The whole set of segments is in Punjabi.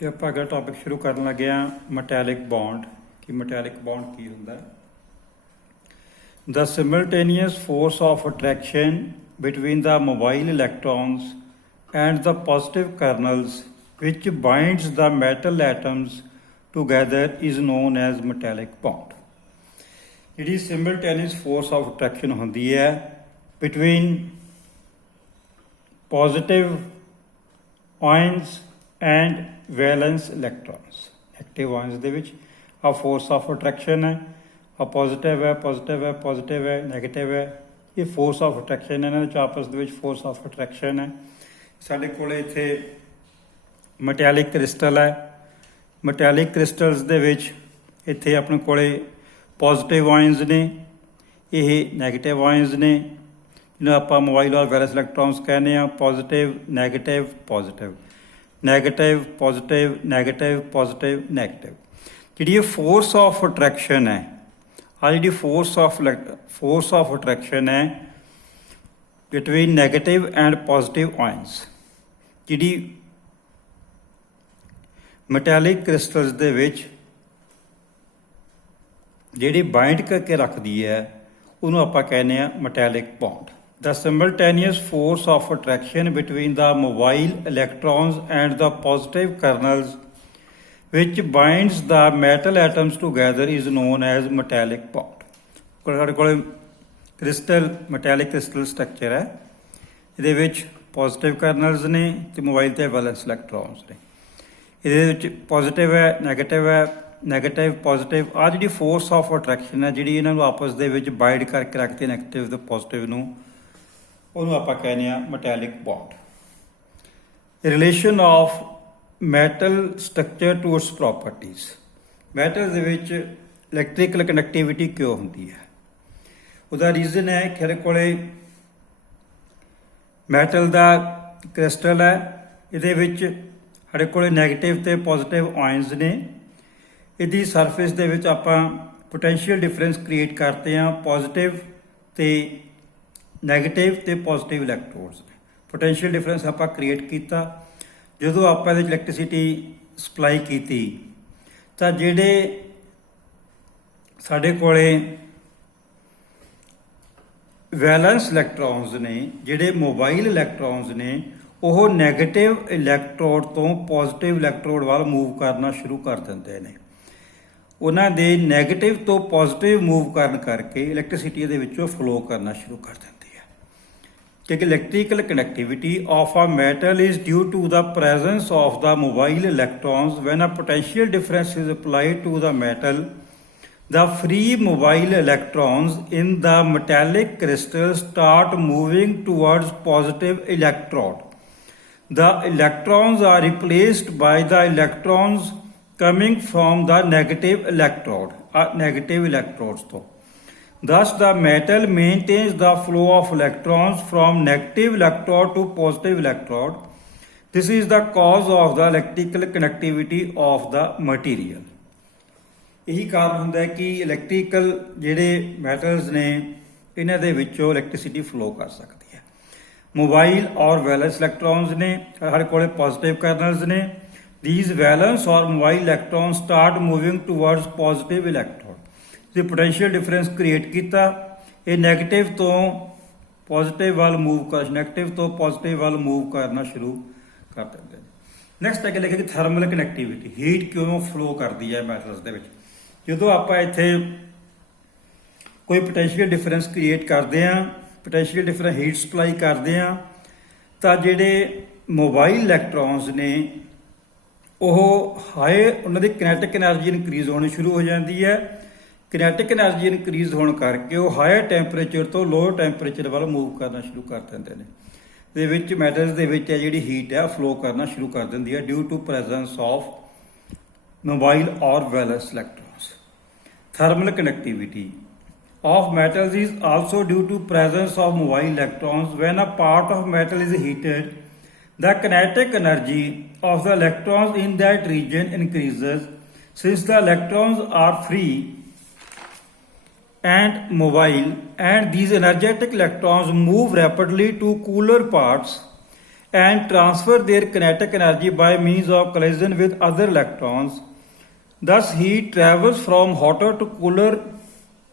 ਤੇ ਆਪਾਂ ਅਗਲਾ ਟੌਪਿਕ ਸ਼ੁਰੂ ਕਰਨ ਲੱਗੇ ਆ ਮੈਟੈਲਿਕ ਬੌਂਡ ਕਿ ਮੈਟੈਲਿਕ ਬੌਂਡ ਕੀ ਹੁੰਦਾ ਹੈ। The simultaneous force of attraction between the mobile electrons and the positive kernels which binds the metal atoms together is known as metallic bond। ਜਿਹੜੀ simultaneous force of attraction ਹੁੰਦੀ ਹੈ between positive ions and valence electrons। Active ions ਦੇ ਵਿੱਚ ਆ force of attraction ਹੈ, ਆ ਪੋਜ਼ਿਟਿਵ ਹੈ, ਪੋਜ਼ਿਟਿਵ ਹੈ, ਪੋਜ਼ਿਟਿਵ ਹੈ, ਨੈਗੇਟਿਵ ਹੈ। ਇਹ ਫੋਰਸ ਆਫ ਅਟਰੈਕਸ਼ਨ ਇਹਨਾਂ ਵਿੱਚ ਆਪਸ ਦੇ ਵਿੱਚ ਫੋਰਸ ਆਫ ਅਟਰੈਕਸ਼ਨ ਹੈ। ਸਾਡੇ ਕੋਲ ਇੱਥੇ ਮੈਟੈਲਿਕ ਕ੍ਰਿਸਟਲ ਹੈ। ਮੈਟੈਲਿਕ ਕ੍ਰਿਸਟਲਸ ਦੇ ਵਿੱਚ ਇੱਥੇ ਆਪਣੇ ਕੋਲੇ ਪੋਜ਼ਿਟਿਵ ਆਇਨਸ ਨੇ, ਇਹ ਨੈਗੇਟਿਵ ਆਇਨਸ ਨੇ, ਜਿਹਨੂੰ ਆਪਾਂ ਮੋਬਾਈਲ ਔਰ ਵੈਲੈਂਸ ਇਲੈਕਟ੍ਰੋਨਸ ਕਹਿੰਦੇ ਆ। Positive negative positive, negative positive, negative positive, negative. ਜਿਹੜੀ ਇਹ ਫੋਰਸ ਆਫ ਅਟਰੈਕਸ਼ਨ ਹੈ, ਆ ਜਿਹੜੀ ਫੋਰਸ ਆਫ ਅਟਰੈਕਸ਼ਨ ਹੈ between negative and positive ions, ਜਿਹੜੀ ਮੈਟੈਲਿਕ ਕ੍ਰਿਸਟਲਸ ਦੇ ਵਿੱਚ ਜਿਹੜੀ ਬਾਈਂਡ ਕਰਕੇ ਰੱਖਦੀ ਹੈ ਉਹਨੂੰ ਆਪਾਂ ਕਹਿੰਦੇ ਆ metallic bond. The simultaneous force of attraction between the mobile electrons and the positive kernels which binds the metal atoms together is known as metallic bond। ਸਾਡੇ ਕੋਲ ਕ੍ਰਿਸਟਲ ਮੈਟੈਲਿਕ ਕ੍ਰਿਸਟਲ ਸਟਰਕਚਰ ਹੈ, ਇਹਦੇ ਵਿੱਚ ਪੋਜ਼ਿਟਿਵ ਕਰਨਲਸ ਨੇ ਤੇ ਮੋਬਾਈਲ ਤੇ ਵੈਲੈਂਸ ਇਲੈਕਟ੍ਰੋਨਸ ਨੇ। ਇਹਦੇ ਵਿੱਚ ਪੋਜ਼ਿਟਿਵ ਹੈ, ਨੈਗੇਟਿਵ ਹੈ, ਨੈਗੇਟਿਵ ਪੋਜ਼ਿਟਿਵ। ਆ ਜਿਹੜੀ ਫੋਰਸ ਆਫ ਅਟਰੈਕਸ਼ਨ ਹੈ ਜਿਹੜੀ ਇਹਨਾਂ ਨੂੰ ਆਪਸ ਦੇ ਵਿੱਚ ਬਾਈਂਡ ਕਰਕੇ ਰੱਖਦੇ ਨੈਗੇਟਿਵ ਤੇ ਪੋਜ਼ਿਟਿਵ ਨੂੰ, ਉਹਨੂੰ ਆਪਾਂ ਕਹਿੰਦੇ ਆ metallic bond. Relation of metal structure to its properties. Metal ਦੇ ਵਿੱਚ ਇਲੈਕਟ੍ਰੀਕਲ ਕਨੈਕਟੀਵਿਟੀ ਕਿਉਂ ਹੁੰਦੀ ਹੈ? ਉਹਦਾ ਰੀਜ਼ਨ ਹੈ ਕਿ ਸਾਡੇ ਕੋਲੇ ਮੈਟਲ ਦਾ ਕ੍ਰਿਸਟਲ ਹੈ, ਇਹਦੇ ਵਿੱਚ ਸਾਡੇ ਕੋਲੇ ਨੈਗੇਟਿਵ ਤੇ ਪੋਜ਼ਿਟਿਵ ਆਇਨਸ ਨੇ। ਇਹਦੀ ਸਰਫੇਸ ਦੇ ਵਿੱਚ ਆਪਾਂ ਪੋਟੈਂਸ਼ੀਅਲ ਡਿਫਰੈਂਸ ਕ੍ਰੀਏਟ ਕਰਦੇ ਹਾਂ, ਪੋਜ਼ਿਟਿਵ ਤੇ ਨੈਗੇਟਿਵ ਤੇ ਪੋਜ਼ਿਟਿਵ ਇਲੈਕਟ੍ਰੋਡਸ। ਪੋਟੈਂਸ਼ੀਅਲ ਡਿਫਰੈਂਸ ਆਪਾਂ ਕ੍ਰੀਏਟ ਕੀਤਾ। ਜਦੋਂ ਆਪਾਂ ਇਹਦੇ ਵਿੱਚ ਇਲੈਕਟ੍ਰਿਸਿਟੀ ਸਪਲਾਈ ਕੀਤੀ ਤਾਂ ਜਿਹੜੇ ਸਾਡੇ ਕੋਲੇ ਵੈਲੈਂਸ ਇਲੈਕਟ੍ਰੋਨਸ ਨੇ, ਜਿਹੜੇ ਮੋਬਾਈਲ ਇਲੈਕਟ੍ਰੋਨਸ ਨੇ, ਉਹ ਨੈਗੇਟਿਵ ਇਲੈਕਟ੍ਰੋਡ ਤੋਂ ਪੋਜ਼ਿਟਿਵ ਇਲੈਕਟ੍ਰੋਡ ਵੱਲ ਮੂਵ ਕਰਨਾ ਸ਼ੁਰੂ ਕਰ ਦਿੰਦੇ ਨੇ। ਉਹਨਾਂ ਦੇ ਨੈਗੇਟਿਵ ਤੋਂ ਪੋਜ਼ਿਟਿਵ ਮੂਵ ਕਰਨ ਕਰਕੇ ਇਲੈਕਟ੍ਰਿਸਿਟੀ ਦੇ ਵਿੱਚੋਂ ਫਲੋ ਕਰਨਾ ਸ਼ੁਰੂ ਕਰ ਦਿੰਦੀ ਹੈ। ਕਿਉਂਕਿ electrical connectivity of a metal is due to the presence of the mobile electrons. When a potential difference is applied to the metal, the free mobile electrons in the metallic crystal start moving towards positive electrode. The electrons are replaced by the electrons coming from the negative electrode, negative electrodes though. Thus the metal maintains the flow of electrons from negative electrode to positive electrode. This is the cause of the electrical connectivity of the material। ਇਹੀ ਕਾਰਨ ਹੁੰਦਾ ਹੈ ਕਿ ਇਲੈਕਟ੍ਰੀਕਲ ਜਿਹੜੇ ਮੈਟਲਸ ਨੇ ਇਹਨਾਂ ਦੇ ਵਿੱਚੋਂ ਇਲੈਕਟ੍ਰਿਸਿਟੀ ਫਲੋ ਕਰ ਸਕਦੀ ਹੈ। ਮੋਬਾਈਲ ਔਰ ਵੈਲੈਂਸ ਇਲੈਕਟ੍ਰੋਨਸ ਨੇ, ਸਾਡੇ ਕੋਲੇ ਪੋਜ਼ਿਟਿਵ ਕਰਨਲਸ ਨੇ। These valence or mobile electrons start moving towards positive electrode। ਜੇ ਪੋਟੈਂਸ਼ੀਅਲ ਡਿਫਰੈਂਸ ਕ੍ਰੀਏਟ ਕੀਤਾ, ਇਹ ਨੈਗੇਟਿਵ ਤੋਂ ਪੋਜ਼ਿਟਿਵ ਵੱਲ ਮੂਵ ਕਰ, ਨੈਗੇਟਿਵ ਤੋਂ ਪੋਜ਼ਿਟਿਵ ਵੱਲ ਮੂਵ ਕਰਨਾ ਸ਼ੁਰੂ ਕਰ ਦਿੰਦੇ ਨੇ। ਨੈਕਸਟ ਅੱਗੇ ਲਿਖਿਆ ਕਿ ਥਰਮਲ ਕਨੈਕਟੀਵਿਟੀ, ਹੀਟ ਕਿਉਂ ਫਲੋ ਕਰਦੀ ਹੈ ਮੈਟਲਸ ਦੇ ਵਿੱਚ। ਜਦੋਂ ਆਪਾਂ ਇੱਥੇ ਕੋਈ ਪੋਟੈਂਸ਼ੀਅਲ ਡਿਫਰੈਂਸ ਕ੍ਰੀਏਟ ਕਰਦੇ ਹਾਂ, ਪੋਟੈਂਸ਼ੀਅਲ ਡਿਫਰੈਂਸ ਹੀਟ ਸਪਲਾਈ ਕਰਦੇ ਹਾਂ, ਤਾਂ ਜਿਹੜੇ ਮੋਬਾਈਲ ਇਲੈਕਟ੍ਰੋਨਸ ਨੇ ਉਹ ਉਹਨਾਂ ਦੀ ਕਿਨੈਟਿਕ ਐਨਰਜੀ ਇਨਕਰੀਜ਼ ਹੋਣੀ ਸ਼ੁਰੂ ਹੋ ਜਾਂਦੀ ਹੈ। ਕਿਨੈਟਿਕ ਐਨਰਜੀ ਇਨਕਰੀਜ਼ ਹੋਣ ਕਰਕੇ ਉਹ ਹਾਇਰ ਟੈਂਪਰੇਚਰ ਤੋਂ ਲੋਅਰ ਟੈਂਪਰੇਚਰ ਵੱਲ ਮੂਵ ਕਰਨਾ ਸ਼ੁਰੂ ਕਰ ਦਿੰਦੇ ਨੇ। ਦੇ ਵਿੱਚ ਮੈਟਲਸ ਦੇ ਵਿੱਚ ਜਿਹੜੀ ਹੀਟ ਹੈ ਫਲੋ ਕਰਨਾ ਸ਼ੁਰੂ ਕਰ ਦਿੰਦੀ ਹੈ due to presence of mobile ਔਰ valence electrons. Thermal connectivity of metals is also due to presence of mobile electrons. When a part of metal is heated, the kinetic energy of the electrons in that region increases. Since the electrons are free and mobile and these energetic electrons move rapidly to cooler parts, and transfer their kinetic energy by means of collision with other electrons. Thus, heat travels from hotter to cooler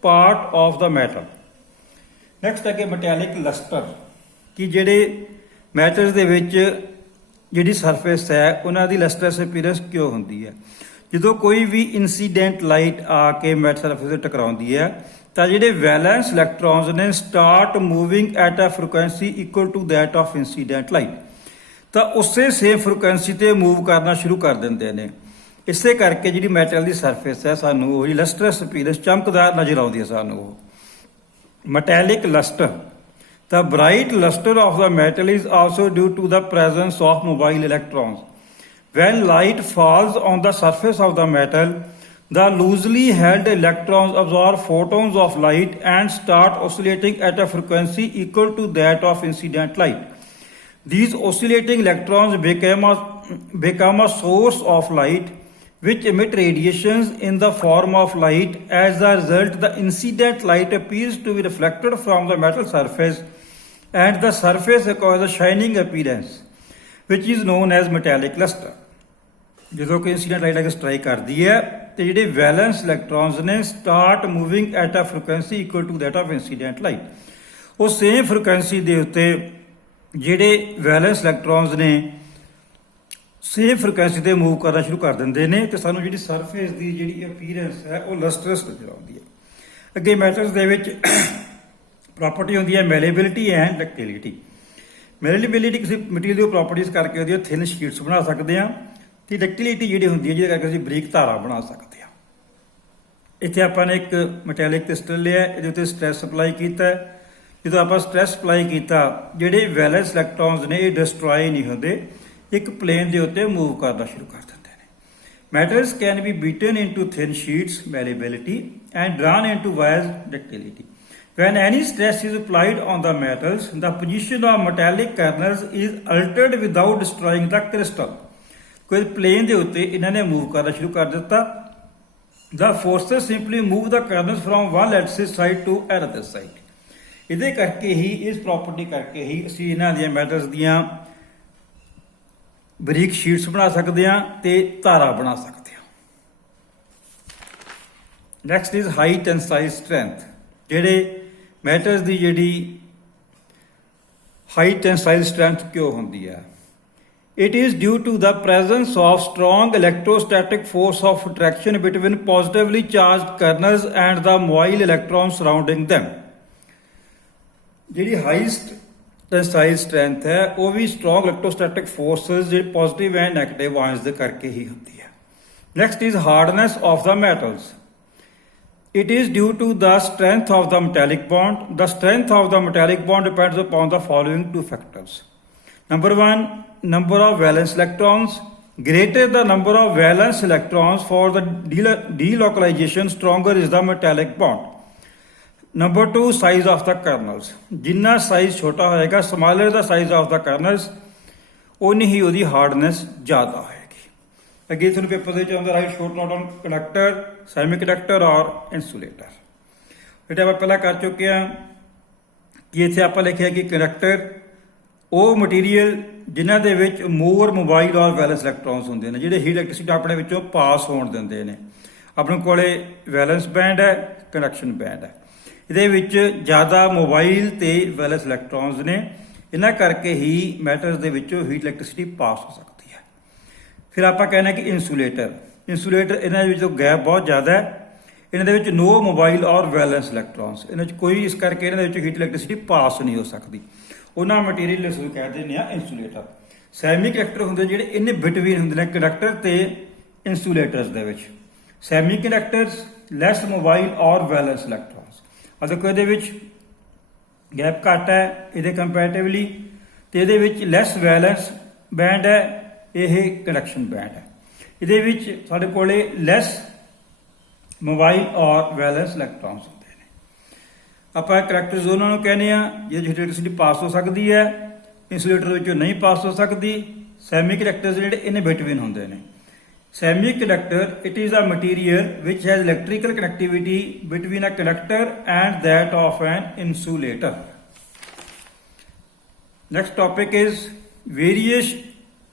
part of the metal. Next है metallic luster कि ਜਿਹੜੇ metals ਦੇ ਵਿੱਚ ਜਿਹੜੀ ਸਰਫੇਸ ਹੈ ਉਹਨਾਂ ਦੀ ਲਸਟਰਸ ਅਪੀਅਰੈਂਸ ਕਿਉਂ ਹੁੰਦੀ ਹੈ। ਜਦੋਂ ਕੋਈ ਵੀ ਇਨਸੀਡੈਂਟ ਲਾਈਟ ਆ ਕੇ ਮੈਟਲ ਸਰਫੇਸ ਤੇ ਟਕਰਾਉਂਦੀ ਹੈ ਤਾਂ ਜਿਹੜੇ ਵੈਲੈਂਸ ਇਲੈਕਟ੍ਰੋਨਸ ਨੇ start moving at a frequency equal to that of incident light, ਤਾਂ ਉਸੇ ਸੇਮ ਫ੍ਰੀਕੁਐਂਸੀ ਤੇ ਮੂਵ ਕਰਨਾ ਸ਼ੁਰੂ ਕਰ ਦਿੰਦੇ ਨੇ। ਇਸੇ ਕਰਕੇ ਜਿਹੜੀ ਮੈਟਲ ਦੀ ਸਰਫੇਸ ਹੈ ਸਾਨੂੰ ਉਹ ਲਸਟਰਸ ਅਪੀਅਰੈਂਸ ਚਮਕਦਾਰ ਨਜ਼ਰ ਆਉਂਦੀ ਹੈ ਸਾਨੂੰ ਉਹ। Metallic lustre, the bright luster of the metal is also due to the presence of mobile electrons. When light falls on the surface of the metal, the loosely held electrons absorb photons of light and start oscillating at a frequency equal to that of incident light. These oscillating electrons become a source of light which emit radiations in the form of light. As a result, the incident light appears to be reflected from the metal surface and the surface acquires a shining appearance which is known as metallic luster. ਜਦੋਂ ਕਿ ਇਨਸੀਡੈਂਟ ਲਾਈਟ ਅਗੇ ਸਟ੍ਰਾਈਕ ਕਰਦੀ ਹੈ ਤੇ ਜਿਹੜੇ ਵੈਲੈਂਸ ਇਲੈਕਟ੍ਰੋਨਸ ਨੇ start moving at a frequency equal to that of incident light. ਉਹ ਸੇਮ ਫ੍ਰੀਕੁਐਂਸੀ ਦੇ ਉੱਤੇ ਜਿਹੜੇ ਵੈਲੈਂਸ ਇਲੈਕਟ੍ਰੋਨਸ ਨੇ ਸੇਮ ਫ੍ਰੀਕੁਐਂਸੀ ਤੇ ਮੂਵ ਕਰਨਾ ਸ਼ੁਰੂ ਕਰ ਦਿੰਦੇ ਨੇ ਤੇ ਸਾਨੂੰ ਜਿਹੜੀ ਸਰਫੇਸ ਦੀ ਜਿਹੜੀ ਅਪੀਅਰੈਂਸ ਹੈ ਉਹ ਲਸਟਰਸ ਨਜ਼ਰ ਆਉਂਦੀ ਹੈ। ਅੱਗੇ ਮੈਟਲਸ ਦੇ ਵਿੱਚ ਪ੍ਰੋਪਰਟੀ ਹੁੰਦੀ ਹੈ ਮੈਲੇਬਿਲਿਟੀ ਐਂਡ ਡਕਟਿਲਿਟੀ। ਮੈਲੇਬਿਲਿਟੀ ਕਿਸੇ ਮਟੀਰੀਅਲ ਦੀ ਪ੍ਰੋਪਰਟੀਜ਼ ਕਰਕੇ ਉਹਦੀਆਂ ਥਿਨ ਸ਼ੀਟਸ ਬਣਾ ਸਕਦੇ ਹਾਂ ਤੇ ਡਕਟਿਲਿਟੀ ਜਿਹੜੀ ਹੁੰਦੀ ਹੈ ਜਿਹਦੇ ਕਰਕੇ ਅਸੀਂ ਬਰੀਕ ਧਾਰਾ ਬਣਾ ਸਕਦੇ ਹਾਂ। ਇੱਥੇ ਆਪਾਂ ਨੇ ਇੱਕ ਮੈਟੈਲਿਕ ਕ੍ਰਿਸਟਲ ਲਿਆ, ਇਹਦੇ ਉੱਤੇ ਸਟ੍ਰੈਸ ਅਪਲਾਈ ਕੀਤਾ। ਜਦੋਂ ਆਪਾਂ ਸਟ੍ਰੈਸ ਅਪਲਾਈ ਕੀਤਾ ਜਿਹੜੇ ਵੈਲੈਂਸ ਇਲੈਕਟ੍ਰੋਨਸ ਨੇ ਇਹ ਡਿਸਟਰੋਏ ਨਹੀਂ ਹੁੰਦੇ, ਇੱਕ ਪਲੇਨ ਦੇ ਉੱਤੇ ਮੂਵ ਕਰਨਾ ਸ਼ੁਰੂ ਕਰ ਦਿੰਦੇ ਨੇ। Metals can be beaten into thin sheets malleability and drawn into wires ductility. When any stress is applied on the metals, the position of metallic kernels is altered without destroying the crystal. ਕੋਈ ਪਲੇਨ ਦੇ ਉੱਤੇ ਇਹਨਾਂ ਨੇ ਮੂਵ ਕਰਨਾ ਸ਼ੁਰੂ ਕਰ ਦਿੱਤਾ। The forces simply move the kernels from one lattice side to another side. ਇਹਦੇ ਕਰਕੇ ਹੀ, ਇਸ ਪ੍ਰੋਪਰਟੀ ਕਰਕੇ ਹੀ ਅਸੀਂ ਇਹਨਾਂ ਦੀਆਂ ਮੈਟਲਸ ਦੀਆਂ ਬਰੀਕ ਸ਼ੀਟਸ ਬਣਾ ਸਕਦੇ ਹਾਂ ਤੇ ਧਾਰਾ ਬਣਾ ਸਕਦੇ ਹਾਂ। Next is high tensile strength. ਜਿਹੜੇ ਮੈਟਲਸ ਦੀ ਜਿਹੜੀ ਹਾਈ ਟੈਂਸਾਈਲ ਸਟਰੈਂਥ ਕਿਉਂ ਹੁੰਦੀ ਹੈ? It is due to the presence of strong electrostatic force of attraction between positively charged kernels and the mobile electrons surrounding them. ਜਿਹੜੀ ਹਾਈਸਟ ਟੈਂਸਾਈਲ ਸਟਰੈਂਥ ਹੈ ਉਹ ਵੀ ਸਟਰੋਂਗ ਇਲੈਕਟ੍ਰੋਸਟੈਟਿਕ ਫੋਰਸਸ ਜਿਹੜੇ ਪੋਜ਼ਿਟਿਵ ਐਂਡ ਨੈਗੇਟਿਵ ਆਇਨਸ ਦੇ ਕਰਕੇ ਹੀ ਹੁੰਦੀ ਹੈ। Next is hardness of the metals. It is due to the strength of the metallic bond. The strength of the metallic bond depends upon the following two factors. Number one, number of valence electrons. Greater the number of valence electrons for the delocalization, stronger is the metallic bond. Number two, size of the kernels. Jinnah size छोटा होएगा, smaller the size of the kernels, उन्नी ही ਉਹਦੀ hardness ज़्यादा होएगी। ਅੱਗੇ ਤੁਹਾਨੂੰ ਪੇਪਰ ਦੇ ਵਿੱਚ ਆਉਂਦਾ right short note on conductor, semi conductor ਔਰ ਇਨਸੂਲੇਟਰ। ਬੇਟਾ ਆਪਾਂ ਪਹਿਲਾਂ ਕਰ ਚੁੱਕੇ ਹਾਂ ਕਿ ਇੱਥੇ ਆਪਾਂ ਲਿਖਿਆ ਕਿ ਕੰਡਕਟਰ ਉਹ ਮਟੀਰੀਅਲ ਜਿਨ੍ਹਾਂ ਦੇ ਵਿੱਚ ਮੋਰ ਮੋਬਾਈਲ ਔਰ ਵੈਲੈਂਸ ਇਲੈਕਟ੍ਰੋਨਸ ਹੁੰਦੇ ਨੇ, ਜਿਹੜੇ ਹੀਟ ਇਲੈਕਟ੍ਰਿਸਿਟੀ ਆਪਣੇ ਵਿੱਚੋਂ ਪਾਸ ਹੋਣ ਦਿੰਦੇ ਨੇ। ਆਪਣੇ ਕੋਲੇ ਵੈਲੈਂਸ ਬੈਂਡ ਹੈ, ਕੰਡਕਸ਼ਨ ਬੈਂਡ ਹੈ। ਇਹਦੇ ਵਿੱਚ ਜ਼ਿਆਦਾ ਮੋਬਾਈਲ ਤੇ ਵੈਲੈਂਸ ਇਲੈਕਟ੍ਰੋਨਸ ਨੇ, ਇਹਨਾਂ ਕਰਕੇ ਹੀ ਮੈਟਰਸ ਦੇ ਵਿੱਚੋਂ ਹੀਟ ਇਲੈਕਟ੍ਰਿਸਿਟੀ ਪਾਸ ਹੋ ਸਕਦੀ ਹੈ। ਫਿਰ ਆਪਾਂ ਕਹਿੰਦੇ ਕਿ ਇਨਸੂਲੇਟਰ ਇਹਨਾਂ ਦੇ ਵਿੱਚੋਂ ਗੈਪ ਬਹੁਤ ਜ਼ਿਆਦਾ ਹੈ, ਇਹਨਾਂ ਦੇ ਵਿੱਚ ਨੋ ਮੋਬਾਈਲ ਔਰ ਵੈਲੈਂਸ ਇਲੈਕਟ੍ਰੋਨਸ, ਇਹਨਾਂ 'ਚ ਕੋਈ, ਇਸ ਕਰਕੇ ਇਹਨਾਂ ਦੇ ਵਿੱਚ ਹੀਟ ਇਲੈਕਟ੍ਰਿਸਿਟੀ ਪਾਸ ਨਹੀਂ ਹੋ ਸਕਦੀ। ਉਹਨਾਂ ਮਟੀਰੀਅਲ ਨੂੰ ਕਹਿ ਦਿੰਦੇ ਆ ਇਨਸੂਲੇਟਰ। ਸੈਮੀ ਕੰਡਕਟਰ ਹੁੰਦੇ ਜਿਹੜੇ ਇਹਨੇ ਬਿਟਵੀਨ ਹੁੰਦੇ ਨੇ ਕੰਡਕਟਰ ਤੇ ਇਨਸੂਲੇਟਰਸ ਦੇ ਵਿੱਚ। ਸੈਮੀ ਕੰਡਕਟਰਸ ਲੈਸ ਮੋਬਾਈਲ ਔਰ ਵੈਲੈਂਸ ਇਲੈਕਟ੍ਰੋਨਸ। ਆ ਦੇਖੋ ਇਹਦੇ ਵਿੱਚ ਗੈਪ ਘੱਟ ਹੈ ਇਹਦੇ ਕੰਪੈਰੇਟਿਵਲੀ, ਤੇ ਇਹਦੇ ਵਿੱਚ ਲੈਸ ਵੈਲੈਂਸ ਬੈਂਡ ਹੈ, ਇਹ ਕੰਡਕਸ਼ਨ ਬੈਂਡ ਹੈ। ਇਹਦੇ ਵਿੱਚ ਸਾਡੇ ਕੋਲੇ ਲੈਸ ਮੋਬਾਈਲ ਔਰ ਵੈਲੈਂਸ ਇਲੈਕਟ੍ਰੋਨਸ ਹੁੰਦੇ ਨੇ। ਆਪਾਂ ਕਰੈਕਟਰਸ ਉਹਨਾਂ ਨੂੰ ਕਹਿੰਦੇ ਆ ਜਿਹਦੇ ਹੀਟ ਇਲੈਕਟ੍ਰਿਸਿਟੀ ਪਾਸ ਹੋ ਸਕਦੀ ਹੈ, ਇਨਸੂਲੇਟਰ ਵਿੱਚੋਂ ਨਹੀਂ ਪਾਸ ਹੋ ਸਕਦੀ। ਸੈਮੀ ਕੰਡਕਟਰਸ ਜਿਹੜੇ ਇਹਨੇ ਬਿਟਵੀਨ ਹੁੰਦੇ ਨੇ। Semiconductor it is a material which has electrical connectivity between a conductor and that of an insulator. Next topic is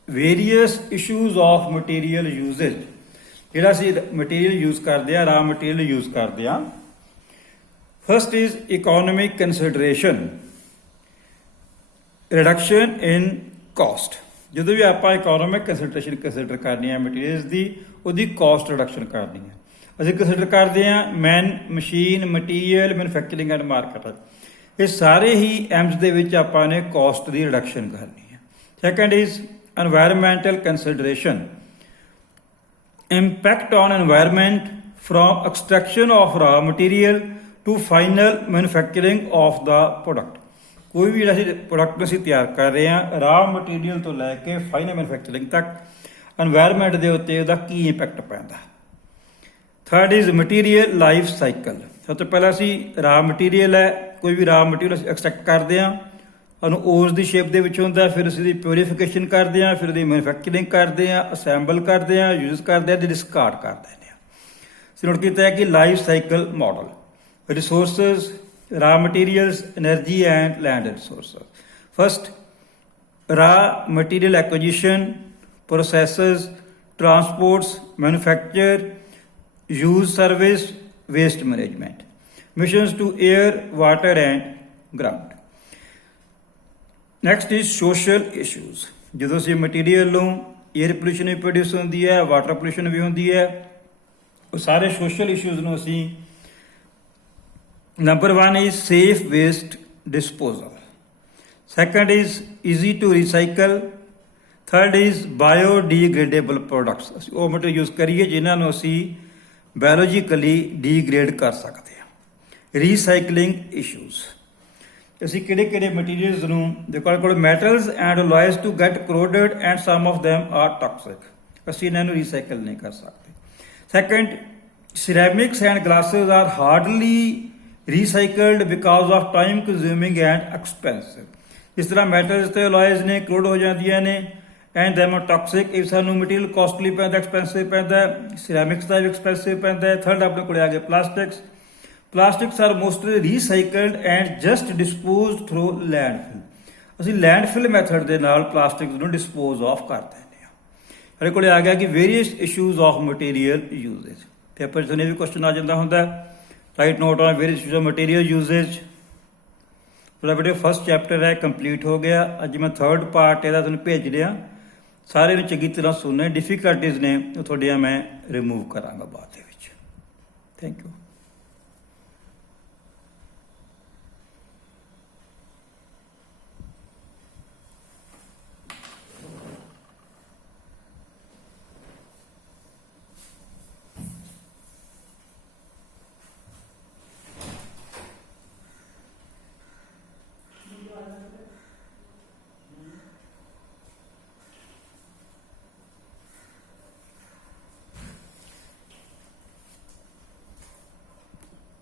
various issues of material usage. ਜਿਹੜਾ ਅਸੀਂ ਮਟੀਰੀਅਲ ਯੂਜ਼ ਕਰਦੇ ਆ, ਰਾ ਮਟੀਰੀਅਲ ਯੂਜ਼ ਕਰਦੇ ਆ। First is economic consideration, reduction in cost. ਜਦੋਂ ਵੀ ਆਪਾਂ ਇਕੋਨੋਮਿਕ ਕੰਸੀਡਰੇਸ਼ਨ ਕੰਸੀਡਰ ਕਰਨੀ ਹੈ ਮਟੀਰੀਅਲਸ ਦੀ, ਉਹਦੀ ਕਾਸਟ ਰਿਡਕਸ਼ਨ ਕਰਨੀ ਹੈ। ਅਸੀਂ ਕੰਸੀਡਰ ਕਰਦੇ ਹਾਂ machine, material, manufacturing and market. ਇਹ ਸਾਰੇ ਹੀ ਐਮਸ ਦੇ ਵਿੱਚ ਆਪਾਂ ਨੇ ਕਾਸਟ ਦੀ ਰਿਡਕਸ਼ਨ ਕਰਨੀ ਹੈ। Second is environmental consideration, impact on environment from extraction of raw material to final manufacturing of the product। ਕੋਈ ਵੀ ਅਸੀਂ ਪ੍ਰੋਡਕਟ ਅਸੀਂ ਤਿਆਰ ਕਰ ਰਹੇ ਹਾਂ, ਰਾ ਮਟੀਰੀਅਲ ਤੋਂ ਲੈ ਕੇ ਫਾਈਨਲ ਮੈਨੂਫੈਕਚਰਿੰਗ ਤੱਕ এনवायरमेंट ਦੇ ਉੱਤੇ ਉਹਦਾ ਕੀ ਇੰਪੈਕਟ ਪੈਂਦਾ। Third is material life cycle. ਸਭ ਤੋਂ ਪਹਿਲਾਂ ਅਸੀਂ ਰਾ ਮਟੀਰੀਅਲ ਹੈ, ਕੋਈ ਵੀ ਰਾ ਮਟੀਰੀਅਲ ਅਸੀਂ ਐਕਸਟ੍ਰੈਕਟ ਕਰਦੇ ਹਾਂ, ਉਹਨੂੰ ਓਰਸ ਦੀ ਸ਼ੇਪ ਦੇ ਵਿੱਚ ਹੁੰਦਾ, ਫਿਰ ਅਸੀਂ ਉਹਦੀ ਪਿਓਰੀਫਿਕੇਸ਼ਨ ਕਰਦੇ ਹਾਂ, ਫਿਰ ਉਹਦੀ ਮੈਨੂਫੈਕਚਰਿੰਗ ਕਰਦੇ ਹਾਂ, ਅਸੈਂਬਲ ਕਰਦੇ ਹਾਂ, ਯੂਜ਼ ਕਰਦੇ ਹਾਂ, ਤੇ ਡਿਸਕਾਰਡ ਕਰ ਦਿੰਦੇ ਹਾਂ। ਅਸੀਂ ਨੋਟ ਕੀਤਾ ਹੈ ਕਿ life cycle model, resources, raw materials, energy and land resources. First, raw material acquisition, processes, transports, manufacture, use, service, waste management, missions to air, water and ground। next is social issues। ਜਦੋਂ ਅਸੀਂ ਮਟੀਰੀਅਲ ਨੂੰ 에ਅਰ ਪੋਲਿਊਸ਼ਨ ਵੀ ਪ੍ਰੋਡਿਊਸ ਹੁੰਦੀ ਹੈ, ਵਾਟਰ ਪੋਲਿਊਸ਼ਨ ਵੀ ਹੁੰਦੀ ਹੈ, ਉਹ ਸਾਰੇ ਸੋਸ਼ਲ ਇਸ਼ੂਜ਼ ਨੂੰ ਅਸੀਂ number 1 is safe waste disposal, second is easy to recycle, third is biodegradable products. ਅਸੀਂ ਉਹ ਮਟੀਰੀਅਲ ਯੂਜ਼ ਕਰੀਏ ਜਿਨ੍ਹਾਂ ਨੂੰ ਅਸੀਂ ਬਾਇਓਲੋਜੀਕਲੀ ਡੀਗ੍ਰੇਡ ਕਰ ਸਕਦੇ ਹਾਂ। ਰੀਸਾਈਕਲਿੰਗ ਇਸ਼ੂਜ਼, ਅਸੀਂ ਕਿਹੜੇ ਕਿਹੜੇ ਮਟੀਰੀਅਲਸ ਨੂੰ ਕੋਲ metals and alloys to get corroded and some of them are toxic, ਅਸੀਂ ਇਹਨਾਂ ਨੂੰ ਰੀਸਾਈਕਲ ਨਹੀਂ ਕਰ ਸਕਦੇ। Second, ceramics and glasses are hardly recycled because of time consuming and expensive. ਇਸ ਤਰ੍ਹਾਂ ਮੈਟਲਸ ਤੇ ਅਲੋਇਸ ਨੇ ਕਰੋਡ ਹੋ ਜਾਂਦੀਆਂ ਨੇ ਐਂਡ ਦੈਮ ਆਰ ਟਾਕਸਿਕ। ਇਹ ਸਾਨੂੰ ਮਟੀਰੀਅਲ ਕੋਸਟਲੀ ਪੈਂਦਾ, ਐਕਸਪੈਂਸਿਵ ਪੈਂਦਾ, ਸਿਰੈਮਿਕਸ ਦਾ ਵੀ ਐਕਸਪੈਂਸਿਵ ਪੈਂਦਾ ਹੈ। ਥਰਡ ਆਪਣੇ ਕੋਲ ਆ ਗਿਆ plastics. Plastics are mostly recycled and just disposed through landfill. ਅਸੀਂ ਲੈਂਡਫਿਲ ਮੈਥਡ ਦੇ ਨਾਲ ਪਲਾਸਟਿਕਸ ਨੂੰ ਡਿਸਪੋਜ਼ ਆਫ ਕਰ ਦਿੰਦੇ ਹਾਂ। ਸਾਡੇ ਕੋਲ ਆ ਗਿਆ ਕਿ various issues of material usage. Paper 'ਚ ਇਹ ਵੀ ਕੁਐਸਚਨ ਆ ਜਾਂਦਾ ਹੁੰਦਾ, write note on various issues of material usage. ਤੁਹਾਡਾ ਵੀਡੀਓ ਫਸਟ ਚੈਪਟਰ ਹੈ, ਕੰਪਲੀਟ ਹੋ ਗਿਆ। ਅੱਜ ਮੈਂ ਥਰਡ ਪਾਰਟ ਇਹਦਾ ਤੁਹਾਨੂੰ ਭੇਜ ਰਿਹਾ। ਸਾਰੇ ਨੂੰ ਚੰਗੀ ਤਰ੍ਹਾਂ ਸੁਣਨਾ, ਡਿਫੀਕਲਟੀਜ਼ ਨੇ ਉਹ ਤੁਹਾਡੀਆਂ ਮੈਂ ਰਿਮੂਵ ਕਰਾਂਗਾ ਬਾਅਦ ਦੇ ਵਿੱਚ। Thank you.